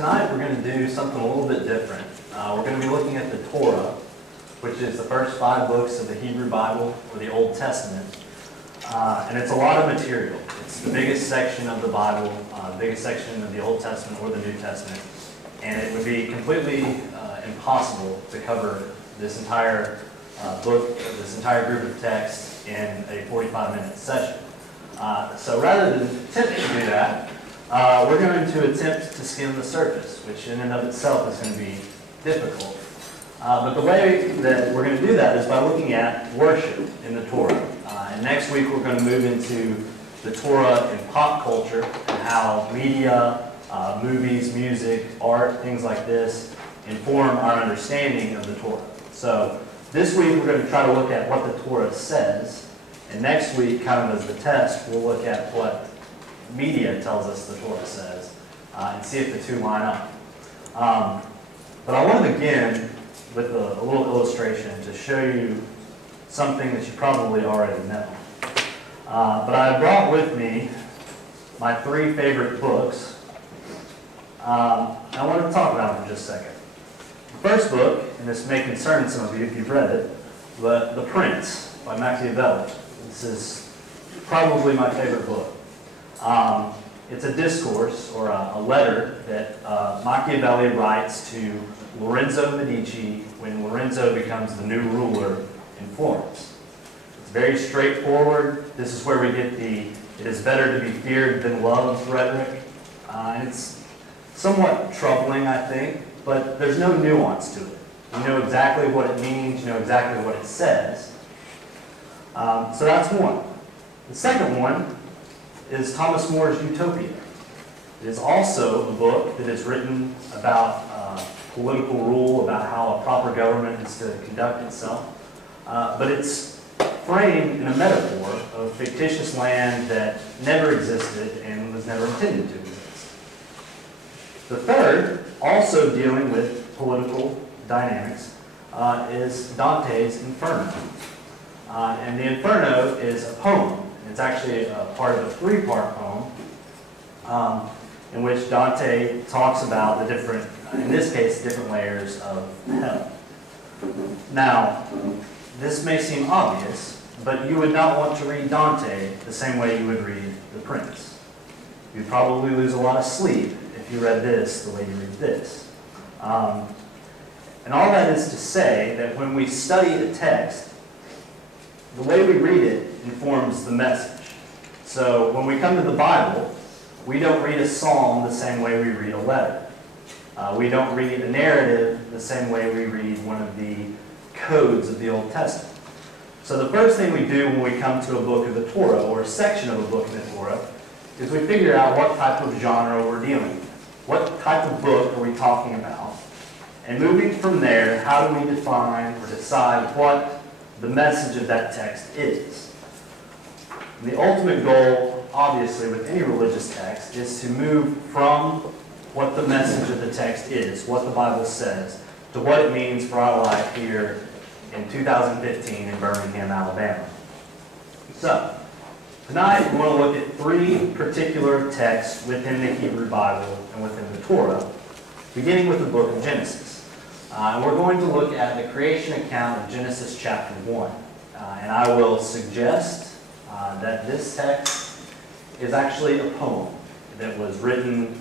tonight we're going to do something a little bit different. We're going to be looking at the Torah, which is the first 5 books of the Hebrew Bible, or the Old Testament. And it's a lot of material. It's the biggest section of the Bible, the biggest section of the Old Testament or the New Testament. And it would be completely impossible to cover this entire book, this entire group of texts in a 45-minute session. So rather than attempt to do that, we're going to attempt to skim the surface, which in and of itself is going to be difficult. But the way that we're going to do that is by looking at worship in the Torah. And next week we're going to move into the Torah in pop culture and how media, movies, music, art, things like this inform our understanding of the Torah. So this week we're going to try to look at what the Torah says. And next week, kind of as the test, we'll look at what media tells us the Torah says and see if the two line up. But I want to begin with a little illustration to show you something that you probably already know. But I brought with me my 3 favorite books. I want to talk about them for just a second. The first book, and this may concern some of you if you've read it, but The Prince by Machiavelli. This is probably my favorite book. It's a discourse, or a letter, that Machiavelli writes to Lorenzo Medici when Lorenzo becomes the new ruler in Florence. It's very straightforward. This is where we get the "it is better to be feared than loved" rhetoric. And it's somewhat troubling, I think, but there's no nuance to it. You know exactly what it means, you know exactly what it says. So that's one. The second one is Thomas More's Utopia. It is also a book that is written about political rule, about how a proper government is to conduct itself. But it's framed in a metaphor of fictitious land that never existed and was never intended to exist. The third, also dealing with political dynamics, is Dante's Inferno. And the Inferno is a poem. It's actually a part of a 3-part poem in which Dante talks about the different, in this case, different layers of hell. Now, this may seem obvious, but you would not want to read Dante the same way you would read The Prince. You'd probably lose a lot of sleep if you read this the way you read this. And all that is to say that when we study the text, the way we read it informs the message. So when we come to the Bible, we don't read a psalm the same way we read a letter. We don't read a narrative the same way we read one of the codes of the Old Testament. So the first thing we do when we come to a book of the Torah, or a section of a book in the Torah, is we figure out what type of genre we're dealing with. What type of book are we talking about? And moving from there, how do we define or decide what the message of that text is? The ultimate goal, obviously, with any religious text is to move from what the message of the text is, what the Bible says, to what it means for our life here in 2015 in Birmingham, Alabama. So, tonight we want to look at 3 particular texts within the Hebrew Bible and within the Torah, beginning with the book of Genesis. And we're going to look at the creation account of Genesis chapter 1. And I will suggest that this text is actually a poem that was written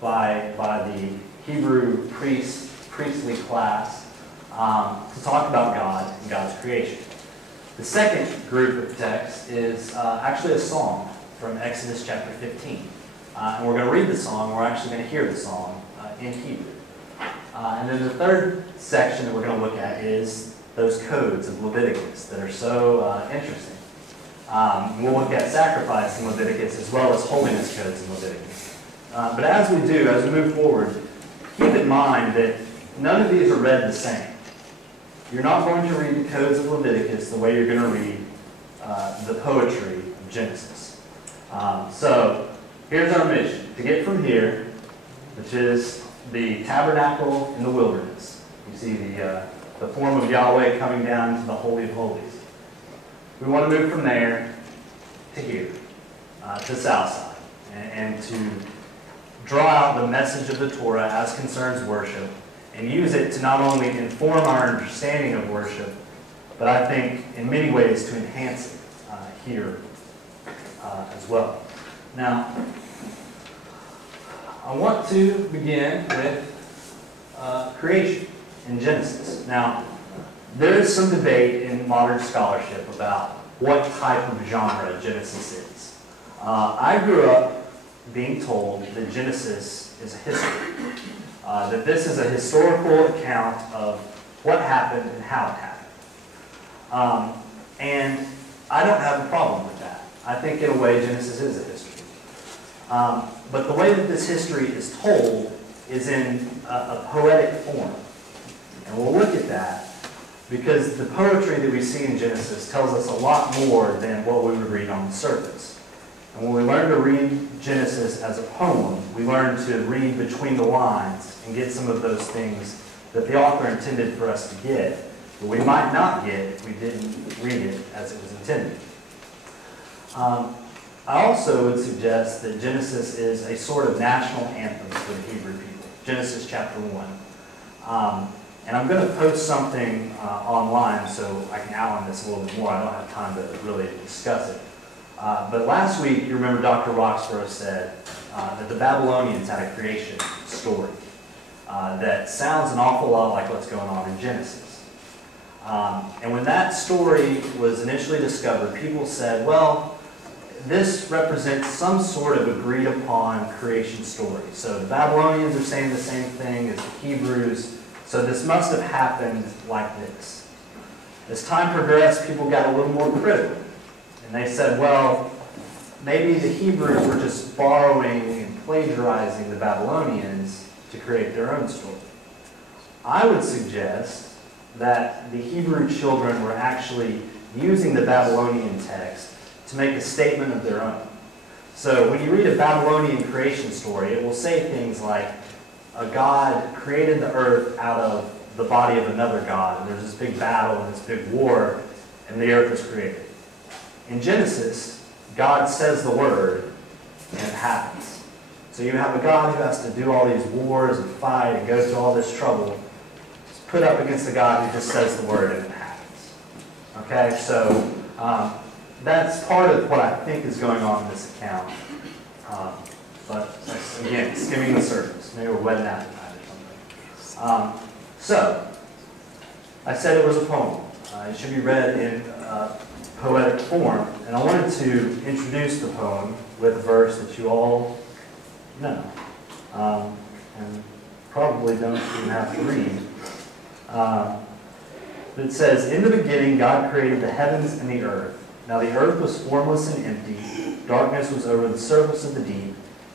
by the Hebrew priestly class to talk about God and God's creation. The second group of texts is actually a song from Exodus chapter 15. And we're going to read the song, we're actually going to hear the song in Hebrew. And then the third section that we're going to look at is those codes of Leviticus that are so interesting. We'll look at sacrifice in Leviticus as well as holiness codes in Leviticus. But as we do, as we move forward, keep in mind that none of these are read the same. You're not going to read the codes of Leviticus the way you're going to read the poetry of Genesis. So here's our mission, to get from here, which is the tabernacle in the wilderness. You see the form of Yahweh coming down to the Holy of Holies. We want to move from there to here, to Southside, and to draw out the message of the Torah as concerns worship and use it to not only inform our understanding of worship, but I think in many ways to enhance it here as well. Now, I want to begin with creation in Genesis. Now, there is some debate in modern scholarship about what type of genre Genesis is. I grew up being told that Genesis is a history, that this is a historical account of what happened and how it happened. And I don't have a problem with that. I think in a way Genesis is a history. But the way that this history is told is in a poetic form. And we'll look at that because the poetry that we see in Genesis tells us a lot more than what we would read on the surface. And when we learn to read Genesis as a poem, we learn to read between the lines and get some of those things that the author intended for us to get, but we might not get if we didn't read it as it was intended. I also would suggest that Genesis is a sort of national anthem for the Hebrew people. Genesis chapter 1. And I'm going to post something online so I can outline this a little bit more. I don't have time to really discuss it. But last week, you remember Dr. Roxborough said that the Babylonians had a creation story that sounds an awful lot like what's going on in Genesis. And when that story was initially discovered, people said, well, this represents some sort of agreed upon creation story. So the Babylonians are saying the same thing as the Hebrews, so this must have happened like this. As time progressed, people got a little more critical. And they said, well, maybe the Hebrews were just borrowing and plagiarizing the Babylonians to create their own story. I would suggest that the Hebrew children were actually using the Babylonian text to make a statement of their own. So when you read a Babylonian creation story, it will say things like, a god created the earth out of the body of another god, and there's this big battle and this big war, and the earth was created. In Genesis, God says the word, and it happens. So you have a God who has to do all these wars and fight and go through all this trouble. It's put up against a God who just says the word, and it happens. Okay, so that's part of what I think is going on in this account. But again, skimming the surface. Maybe we're wetting appetite or something. So, I said it was a poem. It should be read in poetic form. And I wanted to introduce the poem with a verse that you all know. And probably don't even have to read. But it says, in the beginning God created the heavens and the earth. Now the earth was formless and empty. Darkness was over the surface of the deep.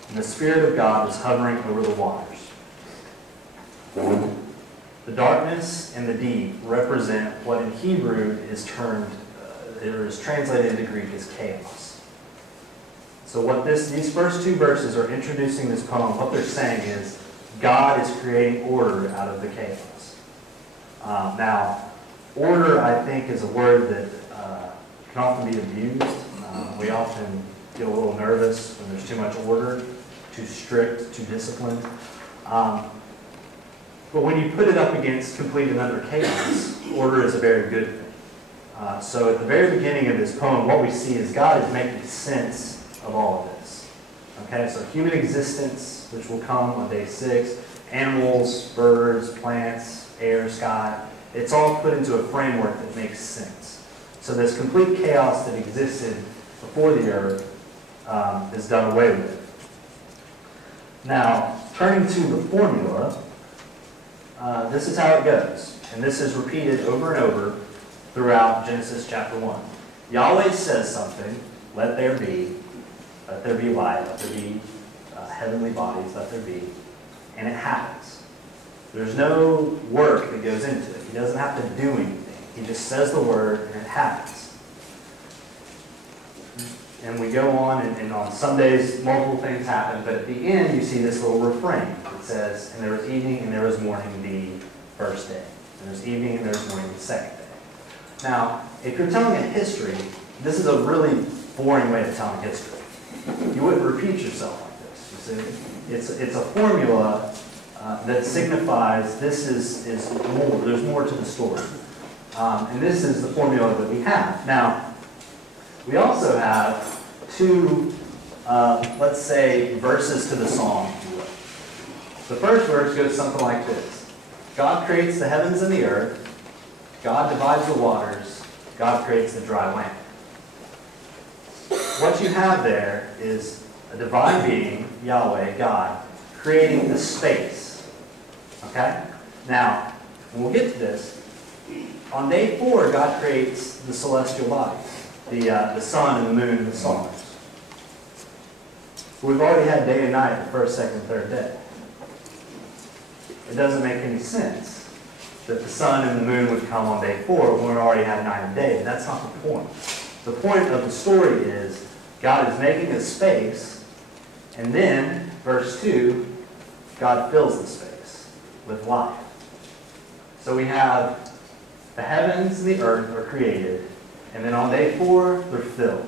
And the Spirit of God was hovering over the waters. The darkness and the deep represent what in Hebrew is termed, or is translated into Greek as chaos. So what these first two verses are introducing this poem, what they're saying is, God is creating order out of the chaos. Now, order, I think, is a word that can often be abused. We often get a little nervous when there's too much order, too strict, too disciplined. But when you put it up against complete and utter chaos, order is a very good thing. So at the very beginning of this poem, what we see is God is making sense of all of this. Okay, so human existence, which will come on day 6, animals, birds, plants, air, sky, it's all put into a framework that makes sense. So this complete chaos that existed before the earth is done away with. Now, turning to the formula, this is how it goes. And this is repeated over and over throughout Genesis chapter 1. Yahweh says something, let there be light, let there be heavenly bodies, let there be, and it happens. There's no work that goes into it. He doesn't have to do anything. He just says the word and it happens. And we go on, and on some days multiple things happen, but at the end you see this little refrain. It says, and there was evening and there was morning the first day. And there was evening and there was morning the second day. Now, if you're telling a history, this is a really boring way of telling history. You wouldn't repeat yourself like this, you see? It's a formula that signifies this is more. There's more to the story. And this is the formula that we have. Now, we also have two, let's say, verses to the song, if you will. The first verse goes something like this. God creates the heavens and the earth. God divides the waters. God creates the dry land. What you have there is a divine being, Yahweh, God, creating the space. Okay? Now, when we'll get to this, on day 4, God creates the celestial bodies, the sun and the moon and the stars. We've already had day and night the first, second, third day. It doesn't make any sense that the sun and the moon would come on day 4 when we already had night and day. But that's not the point. The point of the story is God is making a space, and then, verse 2, God fills the space with life. So we have the heavens and the earth are created, and then on day 4, they're filled.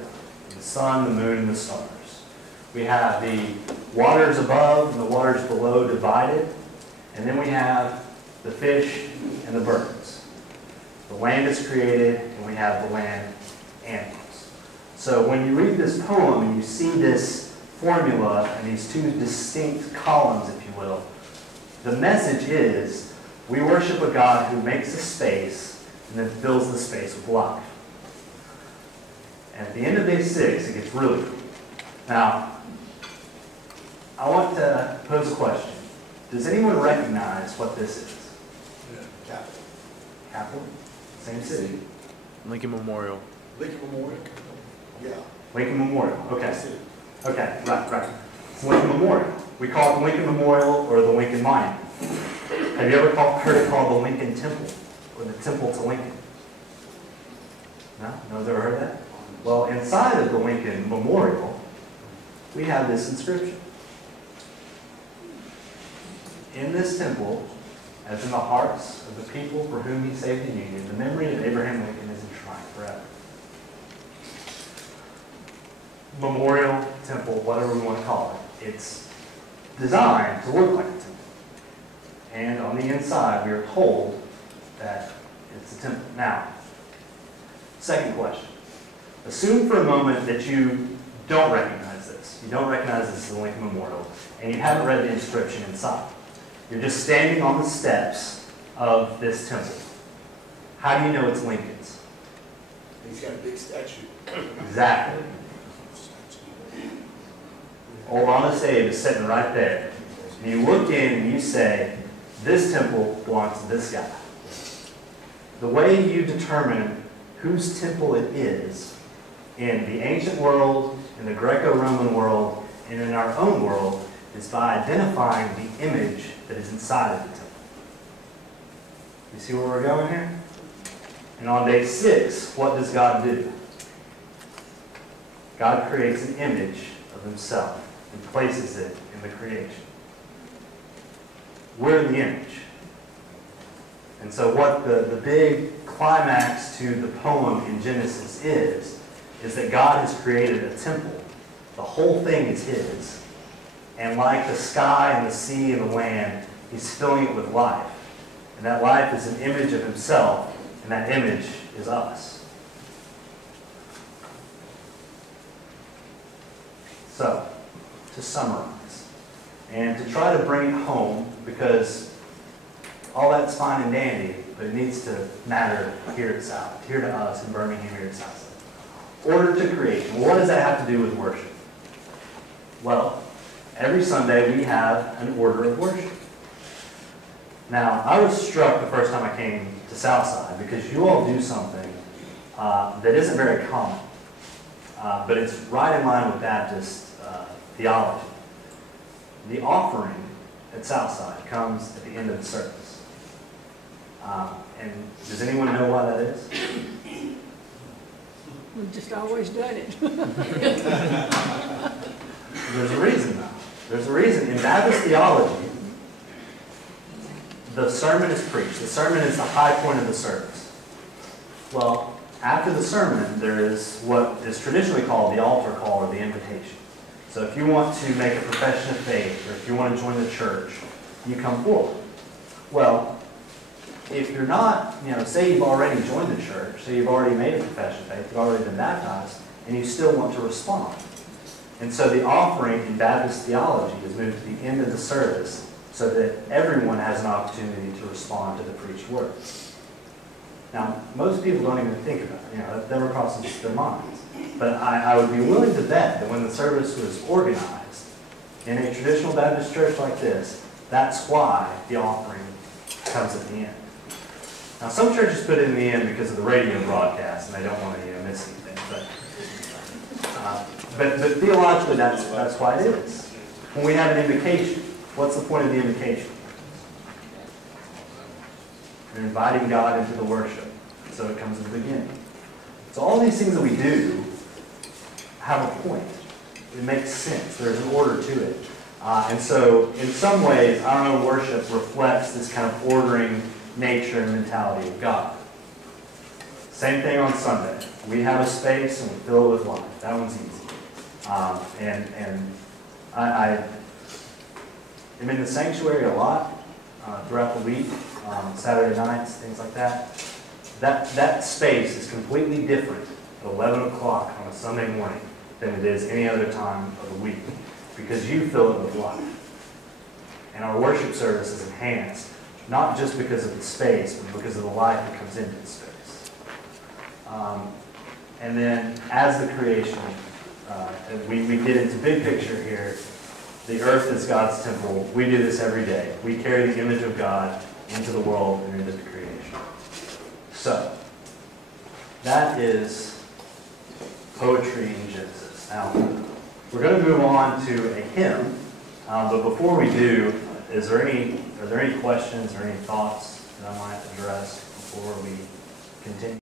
The sun, the moon, and the stars. We have the waters above and the waters below divided, and then we have the fish and the birds. The land is created, and we have the land animals. So when you read this poem and you see this formula and these two distinct columns, if you will, the message is we worship a God who makes a space and then fills the space with life. And at the end of day 6, it gets really cool. Now, I want to pose a question. Does anyone recognize what this is? Yeah. Capital? Same city. Lincoln Memorial. Lincoln Memorial? Yeah. Lincoln Memorial. Okay. That's it. Okay, right. It's Lincoln Memorial. We call it the Lincoln Memorial or the Lincoln Monument. Have you ever heard it called the Lincoln Temple or the Temple to Lincoln? No? No one's ever heard that? Well, inside of the Lincoln Memorial, we have this inscription. In this temple, as in the hearts of the people for whom he saved the Union, the memory of Abraham Lincoln is enshrined forever. Memorial, temple, whatever we want to call it. It's designed to look like a temple. And on the inside, we are told that it's a temple. Now, second question. Assume for a moment that you don't recognize this. You don't recognize this as the Lincoln Memorial, and you haven't read the inscription inside. You're just standing on the steps of this temple. How do you know it's Lincoln's? He's got a big statue. Exactly. Old Honest Abe is sitting right there. And you look in and you say, this temple belongs to this guy. The way you determine whose temple it is in the ancient world, in the Greco-Roman world, and in our own world is by identifying the image that is inside of the temple. You see where we're going here? And on day 6, what does God do? God creates an image of himself and places it in the creation. We're the image. And so what the big climax to the poem in Genesis is that God has created a temple. The whole thing is his. And like the sky and the sea and the land, he's filling it with life. And that life is an image of himself, and that image is us. So, to summarize, and to try to bring it home, because all that's fine and dandy, but it needs to matter here at South, here to us in Birmingham, here at Southside. Order to creation. What does that have to do with worship? Well, every Sunday we have an order of worship. Now, I was struck the first time I came to Southside because you all do something that isn't very common, but it's right in line with Baptist theology. The offering at Southside comes at the end of the service. And does anyone know why that is? We've just always done it. There's a reason, though. There's a reason. In Baptist theology, the sermon is preached. The sermon is the high point of the service. Well, after the sermon, there is what is traditionally called the altar call or the invitation. So if you want to make a profession of faith, or if you want to join the church, you come forward. Well, if you're not, say you've already joined the church, say you've already made a profession of faith, you've already been baptized, and you still want to respond. And so the offering in Baptist theology is moved to the end of the service so that everyone has an opportunity to respond to the preached word. Now, most people don't even think about it. That never crosses their minds. But I would be willing to bet that when the service was organized in a traditional Baptist church like this, that's why the offering comes at the end. Now, some churches put it in the end because of the radio broadcast, and they don't want to miss anything. But theologically, that's why it is. When we have an invocation, what's the point of the invocation? You're inviting God into the worship. So it comes at the beginning. So all these things that we do have a point. It makes sense. There's an order to it. And so in some ways, our own worship reflects this kind of ordering nature and mentality of God. Same thing on Sunday. We have a space and we fill it with life. That one's easy. I am in the sanctuary a lot throughout the week, Saturday nights, things like that. That space is completely different at 11 o'clock on a Sunday morning than it is any other time of the week, because you fill it with life. And our worship service is enhanced, not just because of the space, but because of the life that comes into the space. And then, as the creation, we get into big picture here. The earth is God's temple. We do this every day. We carry the image of God into the world and into the creation. So, that is poetry in Genesis. Now, we're going to move on to a hymn, but before we do, are there any questions or any thoughts that I might address before we continue?